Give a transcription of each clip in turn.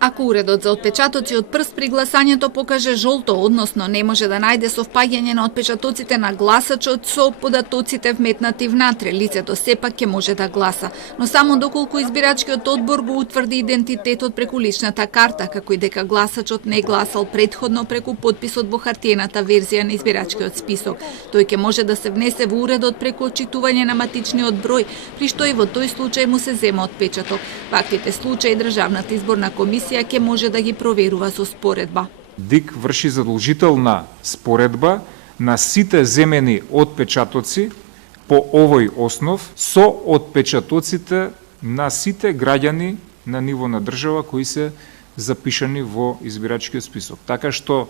Ако уредот за отпечатоци од прст при гласањето покаже жолто, односно не може да најде совпаѓање на отпечатоците на гласачот со податоците вметнати внатре, лицето сепак ќе може да гласа, но само доколку избирачкиот одбор го утврди идентитетот преку личната карта, како и дека гласачот не гласал претходно преку потписот во хартиената верзија на избирачкиот список. Тој ќе може да се внесе во уредот преку отчитување на матичниот број, при што и во тој случај му се зема отпечаток. Ваквите случаи Државната изборна комисија ќе може да ги проверува со споредба. ДИК врши задолжителна споредба на сите земени отпечатоци по овој основ со отпечатоците на сите граѓани на ниво на држава кои се запишани во избирачкиот список. Така што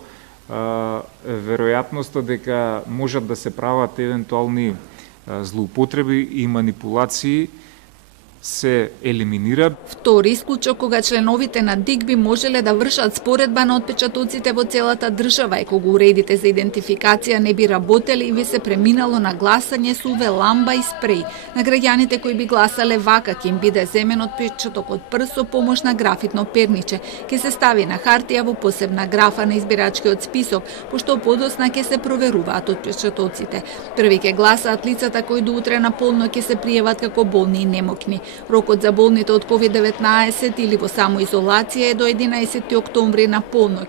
веројатноста дека можат да се прават евентуални злоупотреби и манипулации се елиминира. Втори исклучок кога членовите на ДИК би можеле да вршат споредба на отпечатоците во целата држава и кога уредите за идентификација не би работеле и би се преминало на гласање со UV ламба и спреј. На граѓаните кои би гласале вака ќе им биде земен отпечаток од прст со помош на графитно перниче. Ќе се стави на хартија во посебна графа на избирачкиот список, пошто подосна ќе се проверуваат отпечатоците. Први ќе гласаат лицата кои до утре на полно ќе се пријават како болни и немокни. Рокот за болните од COVID-19 или во самоизолација е до 11 октомври на полноќ.